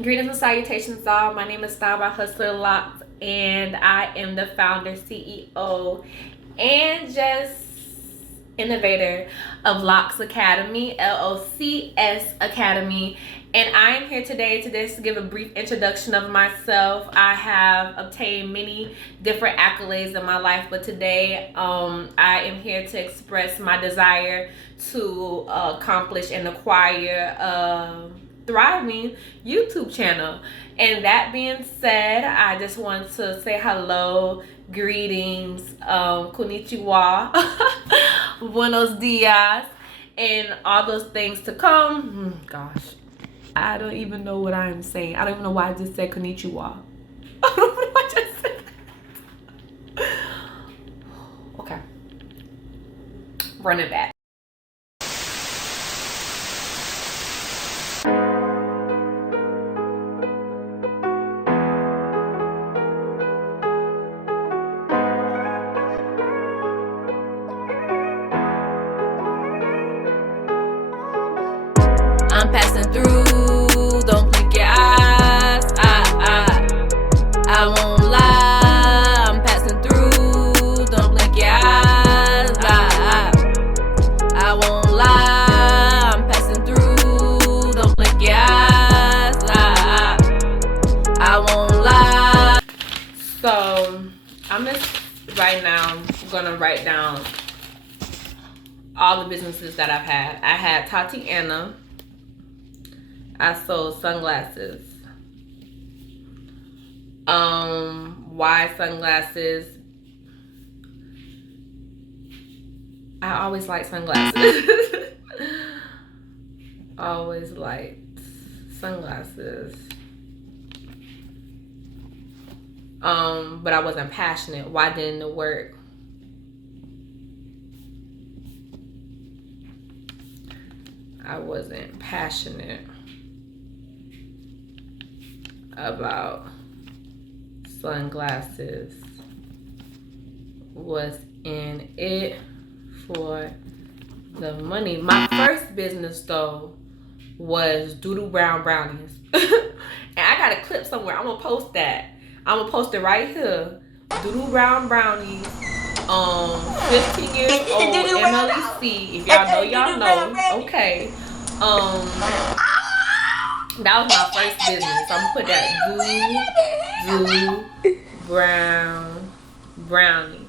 Greetings and salutations, all. My name is Style by Hustler Locks, and I am the founder, CEO, and just innovator of Loc's Academy, LOC'S Academy. And I am here today to just give a brief introduction of myself. I have obtained many different accolades in my life, but today I am here to express my desire to accomplish and acquire thriving YouTube channel. And that being said, I just want to say hello, greetings, konnichiwa, buenos dias, and all those things to come. Gosh, I don't even know what I'm saying. I don't even know why I just said konnichiwa. I don't know what I just said. Okay, run it back. I'm passing through, don't blink your eyes. I won't lie. I'm passing through, don't blink your eyes. I won't lie. I'm passing through, don't blink your eyes. I won't lie. So I'm just right now gonna write down all the businesses that I've had. I had Tatiana. I sold sunglasses. Why sunglasses? I always liked sunglasses. Always liked sunglasses. But I wasn't passionate. Why didn't it work? I wasn't passionate about sunglasses. Was in it for the money. My first business though was Doodle Brown Brownies. And I got a clip somewhere. I'm gonna post that. I'm gonna post it right here. Doodle Brown Brownies. 15 years old, MLEC. If y'all know, y'all know. Okay. That was my first business. So I'm gonna put that Doodle Brown Brownies.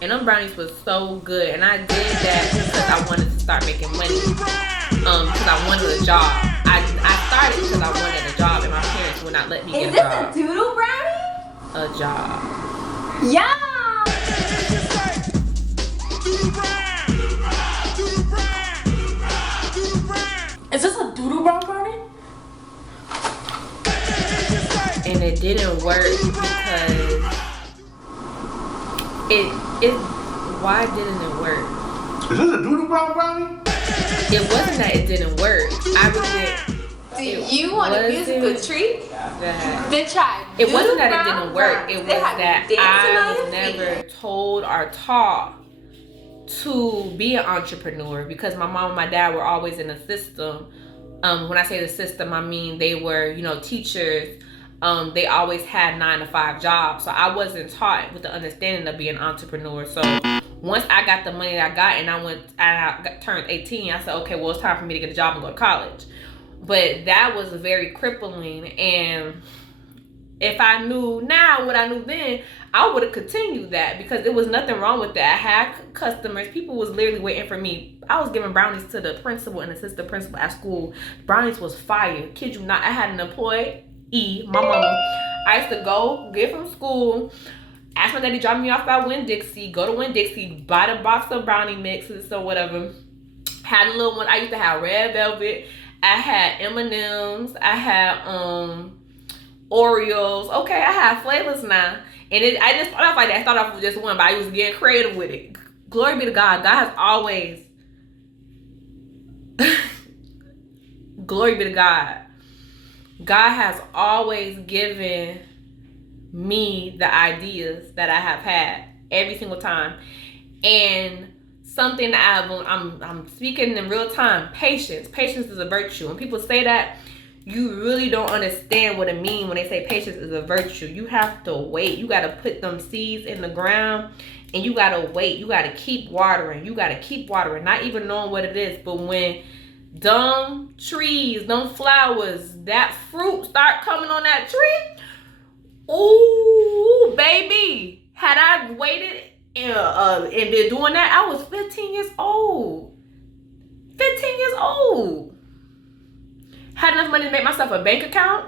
And them brownies was so good. And I did that because I wanted to start making money. Because I wanted a job. I started because I wanted a job and my parents would not let me get a job. Is this a doodle brownie? A job. Yeah. Is this a doodle brown brownie? And it didn't work because why didn't it work? Is this a doodle brown brownie? It wasn't that it didn't work. I was Do you want a musical treat? Then try. It wasn't that it didn't work. It was that I was never told or taught to be an entrepreneur because my mom and my dad were always in the system. When I say the system, I mean they were, teachers. They always had 9-to-5 jobs. So I wasn't taught with the understanding of being an entrepreneur. So once I got the money that I got and I turned 18, I said, okay, well, it's time for me to get a job and go to college. But that was very crippling. And if I knew now what I knew then, I would have continued that because there was nothing wrong with that. I had customers. People was literally waiting for me. I was giving brownies to the principal and assistant principal at school. Brownies was fire. Kid you not. I had an employee, my mama. I used to go, get from school, ask my daddy drop me off at Winn-Dixie, go to Winn-Dixie, buy the box of brownie mixes or whatever. Had a little one. I used to have red velvet. I had M&Ms. I had Oreos. Okay, I have flavors now. And I just started off like that. I started off with just one, but I was getting creative with it. Glory be to God. God has always... Glory be to God. God has always given me the ideas that I have had every single time. And something that I'm speaking in real time, patience. Patience is a virtue. When people say that, you really don't understand what it means when they say patience is a virtue. You have to wait. You got to put them seeds in the ground, and you got to wait. You got to keep watering. You got to keep watering, not even knowing what it is. But when them trees, them flowers, that fruit start coming on that tree, ooh, baby, had I waited and been doing that, I was 15 years old. 15 years old. Had enough money to make myself a bank account?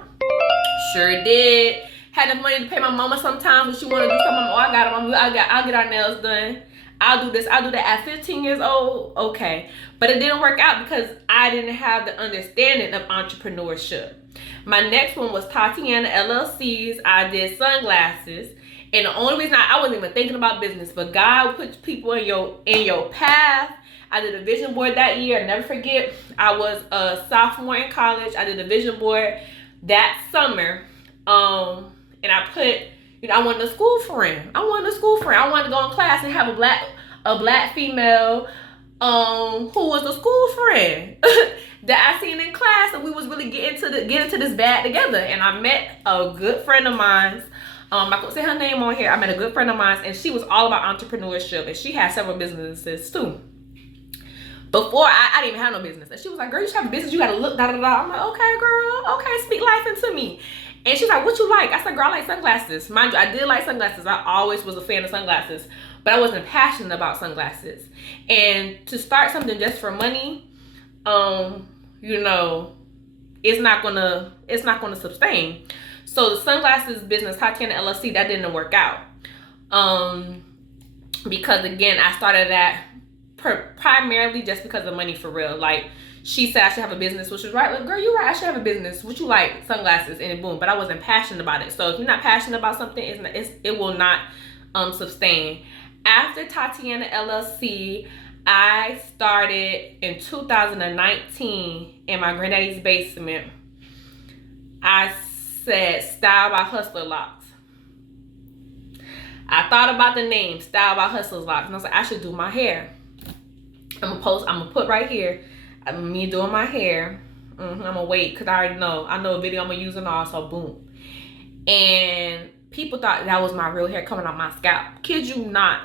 Sure did. Had enough money to pay my mama sometimes when she want to do something. Oh, I got it, mama. I'll get our nails done. I'll do this. I'll do that. At 15 years old, okay. But it didn't work out because I didn't have the understanding of entrepreneurship. My next one was Tatiana LLCs. I did sunglasses. And the only reason I wasn't even thinking about business, but God puts people in your path. I did a vision board that year. I'll never forget. I was a sophomore in college. I did a vision board that summer. And I put, I wanted a school friend. I wanted to go in class and have a black female who was a school friend that I seen in class, and we was really getting into this bag together. And I met a good friend of mine. I could say her name on here. I met a good friend of mine, and she was all about entrepreneurship, and she had several businesses too. Before I didn't even have no business, and she was like, "Girl, you should have a business. You gotta look da da da." I'm like, "Okay, girl. Okay, speak life into me." And she's like, "What you like?" I said, "Girl, I like sunglasses." Mind you, I did like sunglasses. I always was a fan of sunglasses, but I wasn't passionate about sunglasses. And to start something just for money, it's not gonna sustain. So the sunglasses business, Tatiana LLC, that didn't work out. Because again, I started that primarily just because of money, for real. Like, she said I should have a business, which was right. Like, girl, you're right, I should have a business. What you like? Sunglasses, and boom. But I wasn't passionate about it. So if you're not passionate about something, it will not sustain. After Tatiana LLC, I started in 2019 in my granddaddy's basement. I said Style by Hustler Locks. I thought about the name Style by Hustler Locks, and I was like, I should do my hair. I'm gonna put right here, me doing my hair. I'm gonna wait because I know a video I'm gonna use and all, so boom. And people thought that was my real hair coming out my scalp. Kid you not.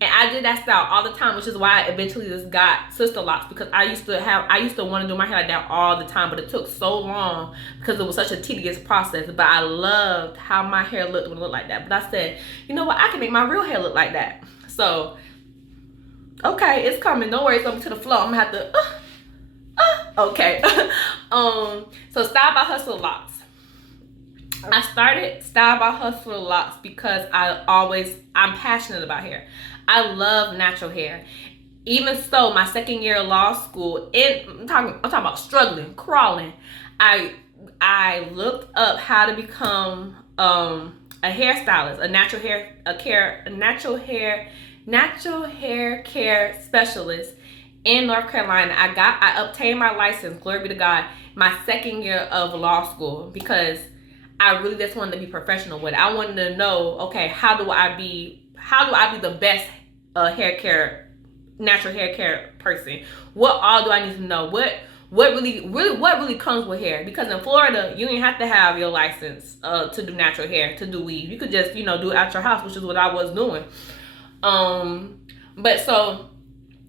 And I did that style all the time, which is why I eventually just got sister locks, because I used to want to do my hair like that all the time, but it took so long because it was such a tedious process. But I loved how my hair looked when it looked like that. But I said, you know what, I can make my real hair look like that. So, okay, it's coming. Don't worry, it's coming to the floor. I'm gonna have to, okay. So Style by Hustler Locks. I started Style by Hustler Locks because I'm passionate about hair. I love natural hair. Even so, my second year of law school, I'm talking about struggling, crawling. I looked up how to become a hairstylist, a natural hair care specialist in North Carolina. I obtained my license, glory be to God, my second year of law school, because I really just wanted to be professional with it. I wanted to know, okay, how do I be the best natural hair care person? What all do I need to know? What really comes with hair? Because in Florida, you didn't have to have your license to do natural hair, to do weave. You could just, do it at your house, which is what I was doing. But so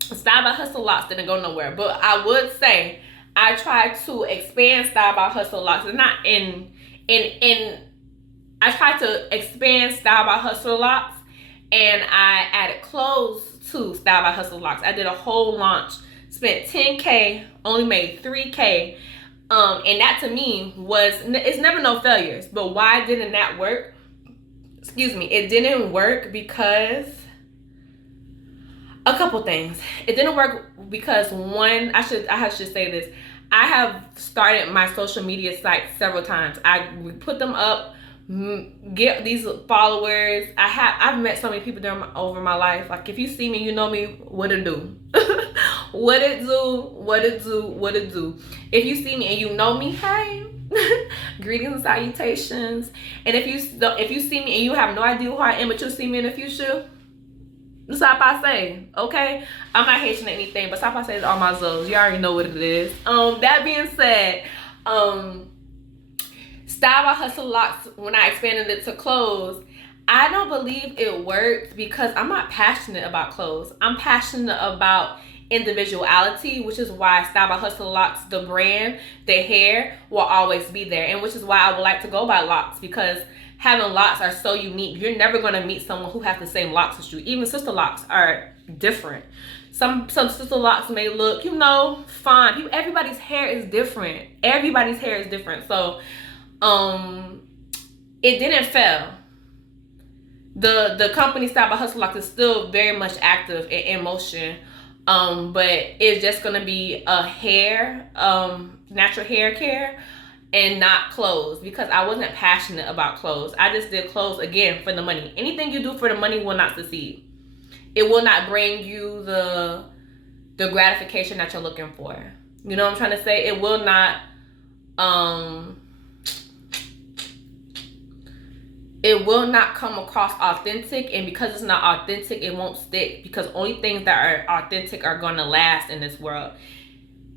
Style by Hustler Locks didn't go nowhere. But I would say I tried to expand Style by Hustler Locks, and not I tried to expand Style by Hustler Locks, and I added clothes to Style by Hustler Locks. I did a whole launch, spent $10K, only made $3K, and that to me it's never no failures. But why didn't that work? It didn't work because a couple things. It didn't work because one, I should say this. I have started my social media sites several times. I put them up, get these followers. I've met so many people over my life. Like, if you see me, you know me. What it do? What it do? If you see me and you know me, hey, greetings and salutations. And if you see me and you have no idea who I am, but you'll see me in the future, stop I say, okay? I'm not hating anything, but stop I say is all my Zoes. You already know what it is. That being said, Style by Hustle Locks, when I expanded it to clothes, I don't believe it worked because I'm not passionate about clothes. I'm passionate about individuality, which is why Style by Hustle Locks, the brand, the hair, will always be there. And which is why I would like to go by locks, because having locks are so unique. You're never going to meet someone who has the same locks as you. Even sister locks are different. Some sister locks may look, fine. Everybody's hair is different. Everybody's hair is different. So, it didn't fail. The company Style by Hustle Locks is still very much active and in motion. But it's just gonna be a hair, natural hair care, and not clothes, because I wasn't passionate about clothes. I just did clothes again for the money. Anything you do for the money will not succeed. It will not bring you the gratification that you're looking for. You know what I'm trying to say? It will not come across authentic, and because it's not authentic, it won't stick, because only things that are authentic are going to last in this world.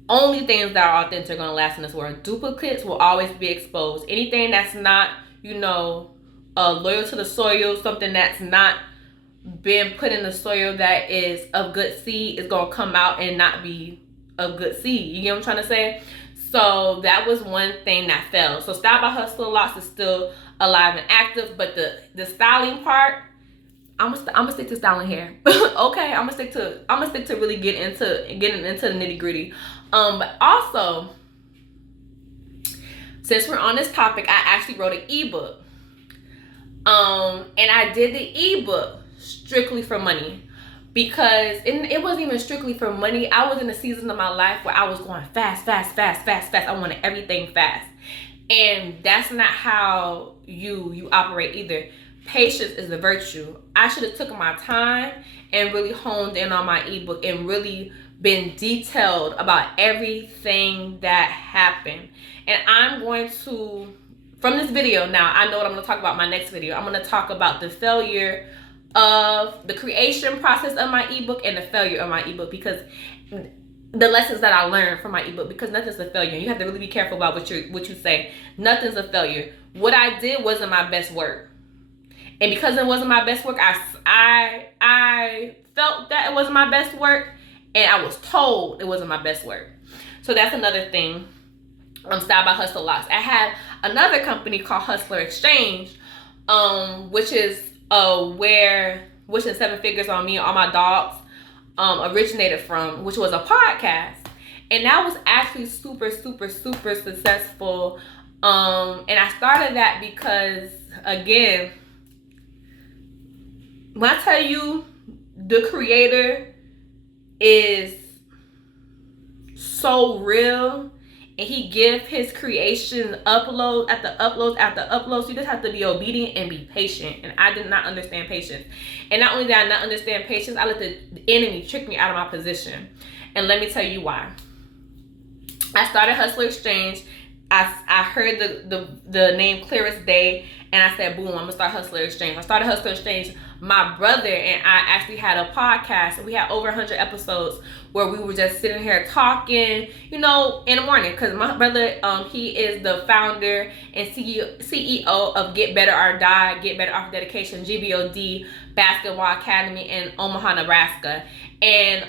Only things that are authentic are going to last in this world. Duplicates will always be exposed. Anything that's not, loyal to the soil, something that's not been put in the soil that is of good seed, is going to come out and not be of good seed. You get what I'm trying to say? So that was one thing that failed. So Style by Hustle Locks is still alive and active, but the styling part, I'm gonna stick to styling hair. Okay, I'm gonna stick to really getting into the nitty gritty. But also, since we're on this topic, I actually wrote an ebook. And I did the ebook strictly for money. Because it wasn't even strictly for money. I was in a season of my life where I was going fast. I wanted everything fast. And that's not how you operate either. Patience is a virtue. I should have took my time and really honed in on my ebook and really been detailed about everything that happened. And I'm going to, from this video now, I know what I'm going to talk about my next video. I'm going to talk about the failure of the creation process of my ebook and the failure of my ebook, because the lessons that I learned from my ebook, because nothing's a failure. You have to really be careful about what you say. Nothing's a failure. What I did wasn't my best work. And because it wasn't my best work, I felt that it wasn't my best work, and I was told it wasn't my best work. So that's another thing. Style by Hustle Locks. I had another company called Hustler Exchange, which is where Wishing Seven Figures on Me and All My Dogs originated from, which was a podcast. And that was actually super successful. And I started that because, again, when I tell you the creator is so real, and he give his creation upload after uploads, you just have to be obedient and be patient. And I did not understand patience. And not only did I not understand patience, I let the enemy trick me out of my position. And let me tell you why. I started Hustler Exchange. I heard the name clear as day, and I said, boom, I'm gonna start Hustler Exchange. I started Hustler Exchange. My brother and I actually had a podcast. We had over 100 episodes where we were just sitting here talking, in the morning. Because my brother, he is the founder and CEO of Get Better or Die, Get Better Off Dedication, GBOD Basketball Academy in Omaha, Nebraska. And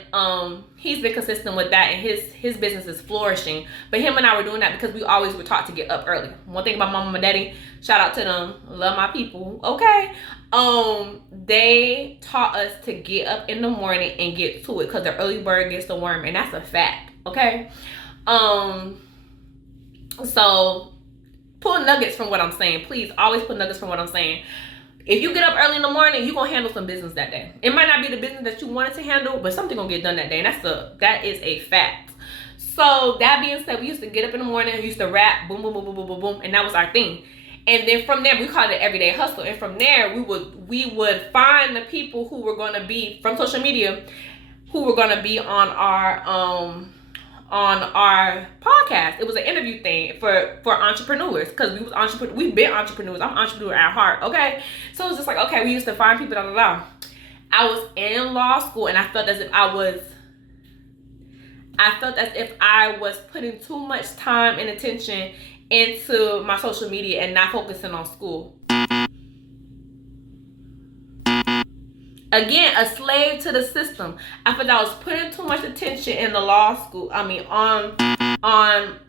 he's been consistent with that, and his business is flourishing. But him and I were doing that because we always were taught to get up early. One thing about mama and daddy, shout out to them, love my people, okay? They taught us to get up in the morning and get to it, because the early bird gets the worm, and that's a fact, okay? So pull nuggets from what I'm saying. Please always pull nuggets from what I'm saying. If you get up early in the morning, you're going to handle some business that day. It might not be the business that you wanted to handle, but something going to get done that day. And that is a fact. So that being said, we used to get up in the morning, we used to rap, boom, boom, boom, boom, boom, boom, boom. And that was our thing. And then from there, we called it Everyday Hustle. And from there, we would find the people who were going to be, from social media, who were going to be on our podcast. It was an interview thing for entrepreneurs, because we've been entrepreneurs. I'm an entrepreneur at heart, okay? So it was just like, okay, we used to find people, I was in law school, and I felt as if I I felt as if I was putting too much time and attention into my social media and not focusing on school. Again, a slave to the system. I felt I was putting too much attention in the law school. On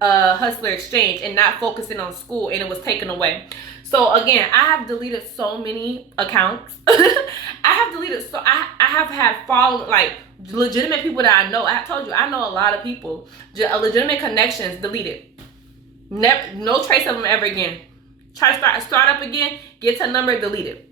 Hustler Exchange and not focusing on school, and it was taken away. So again, I have deleted so many accounts. I have had following, like, legitimate people that I know. I told you, I know a lot of people. Legitimate connections deleted. Never, no trace of them ever again. Try to start up again. Get to a number, deleted.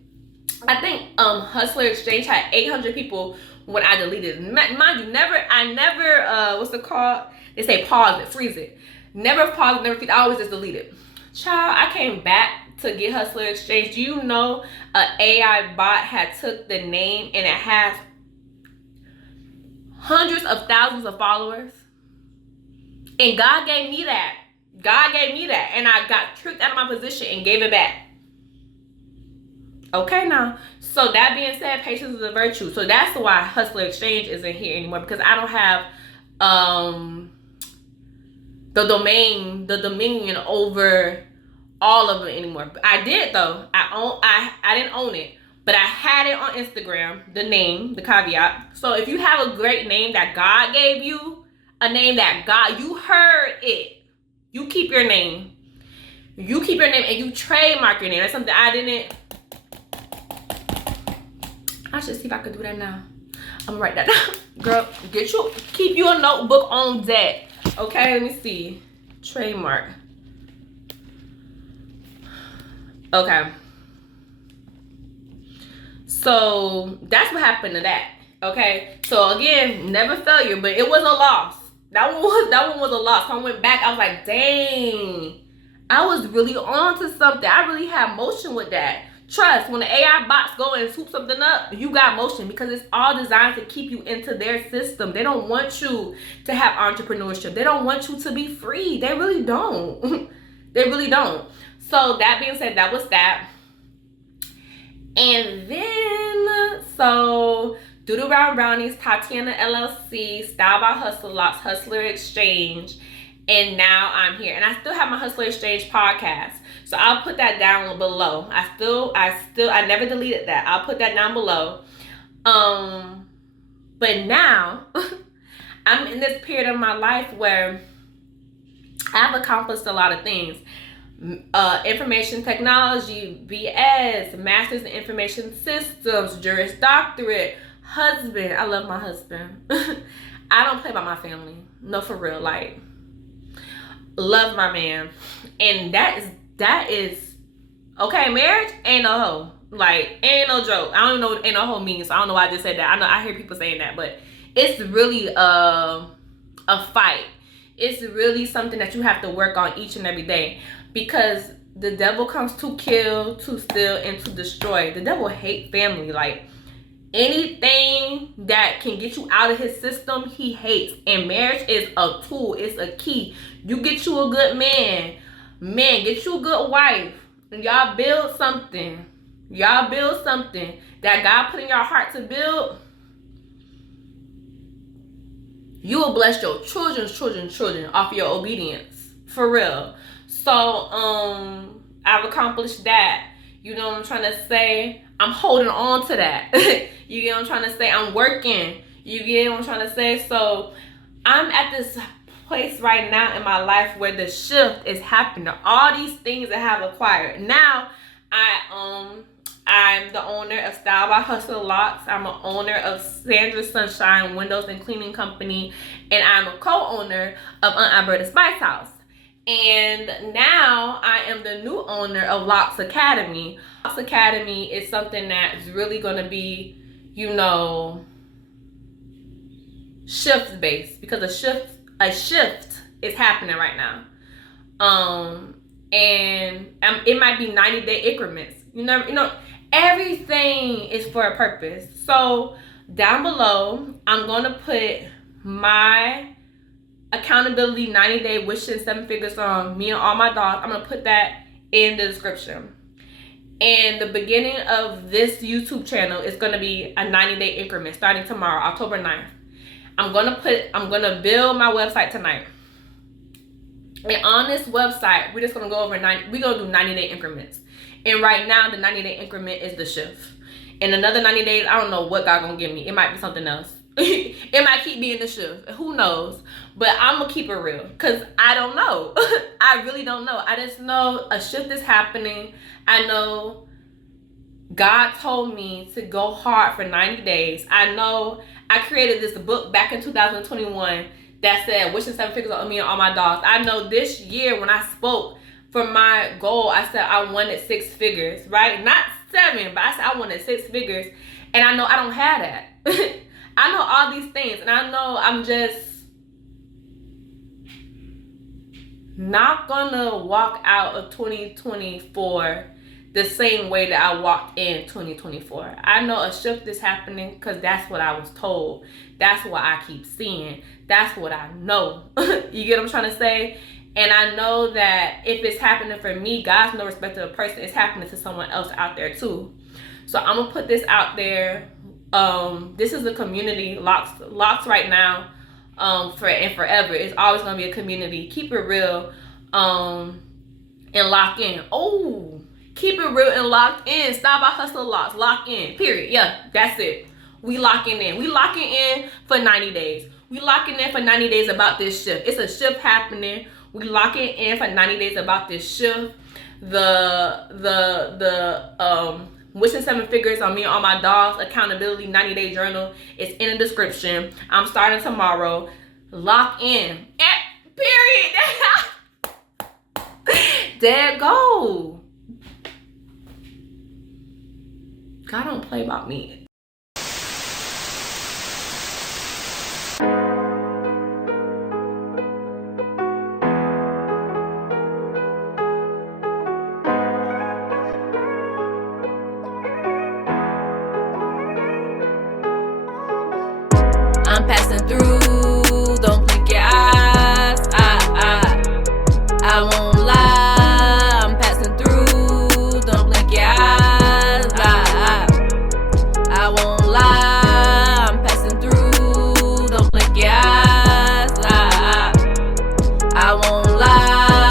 I think Hustler Exchange had 800 people when I deleted it. Mind you, I never what's it called? They say pause it, freeze it. Never pause it, never freeze it. I always just delete it. Child, I came back to get Hustler Exchange. Do you know an AI bot had took the name and it has hundreds of thousands of followers? And God gave me that. And I got tricked out of my position and gave it back. Okay, now, so that being said, patience is a virtue. So that's why Hustler Exchange isn't here anymore, because I don't have the dominion over all of it anymore. I did though. I didn't own it, but I had it on Instagram. The name, the caveat. So if you have a great name that God gave you, a name that God, you heard it, you keep your name. You keep your name and you trademark your name. That's something I didn't. I should see if I could do that now. I'm gonna write that down. Girl, keep you a notebook on that. Okay, let me see. Trademark. Okay. So that's what happened to that. Okay. So again, never failure, but it was a loss. That one was a loss. So I went back. I was like, dang, I was really on to something. I really had motion with that. Trust, when the AI bots go and swoop something up, you got motion, because it's all designed to keep you into their system. They don't want you to have entrepreneurship. They don't want you to be free. They really don't. They really don't. So that being said, that was that. And then, so Doodle Brown Brownies, Tatiana LLC, Style by Hustle Lots, Hustler Exchange, and now I'm here. And I still have my Hustler Exchange podcast. So I'll put that down below. I never deleted that. I'll put that down below. But now I'm in this period of my life where I've accomplished a lot of things. Information technology, BS, Masters in Information Systems, Juris Doctorate, husband. I love my husband. I don't play by my family. No, for real. Like, love my man. And that is okay. Marriage ain't no hoe. Like, ain't no joke. I don't know what ain't no hoe means. So I don't know why I just said that. I know I hear people saying that, but it's really a fight. It's really something that you have to work on each and every day, because the devil comes to kill, to steal, and to destroy. The devil hates family. Like, anything that can get you out of his system, he hates. And marriage is a tool. It's a key. You get you a good man, get you a good wife, and y'all build something. Y'all build something that God put in your heart to build. You will bless your children's children off your obedience. For real. So, I've accomplished that. You know what I'm trying to say? I'm holding on to that. You get what I'm trying to say? I'm working. You get what I'm trying to say? So, I'm at this place right now in my life where the shift is happening. All these things that I have acquired. Now, I'm the owner of Style by Hustle Lots. I'm an owner of Sandra Sunshine Windows and Cleaning Company. And I'm a co-owner of Aunt Alberta's Spice House. And now I am the new owner of LOC'N Academy. LOC'N Academy is something that's really going to be, you know, shift based, because a shift is happening right now. And it might be 90-day increments. You know, everything is for a purpose. So down below, I'm going to put my accountability 90-day wishing 7 figures on me and all my dogs. I'm going to put that in the description. And the beginning of this YouTube channel is going to be a 90-day increment starting tomorrow, October 9th. I'm gonna build my website tonight. And on this website, we're just gonna go over we're gonna do 90-day increments. And right now, the 90-day increment is the shift. In another 90 days, I don't know what God gonna give me. It might be something else. It might keep being the shift. Who knows? But I'm gonna keep it real, because I don't know. I really don't know. I just know a shift is happening. I know God told me to go hard for 90 days. I know I created this book back in 2021 that said wishing 7 figures on me and all my dogs. I know this year when I spoke for my goal, I said I wanted 6 figures, right? Not 7, but I said I wanted 6 figures. And I know I don't have that. I know all these things, and I know I'm just not gonna walk out of 2024 the same way that I walked in 2024. I know a shift is happening because that's what I was told. That's what I keep seeing. That's what I know. You get what I'm trying to say? And I know that if it's happening for me, God's no respecter of person. It's happening to someone else out there too. So I'm gonna put this out there. This is a community. LOC'N right now, for and forever. It's always gonna be a community. Keep it real, and lock in. Oh, keep it real and locked in. Stop our hustle locks. Lock in. Period. Yeah, that's it. We locking in. We locking in for 90 days. We locking in for 90 days about this shift. It's a shift happening. We locking in for 90 days about this shift. Wishing 7 figures on me and all my dogs accountability 90-day journal is in the description. I'm starting tomorrow. Lock in. Period. There go. God don't play about me. I'm passing through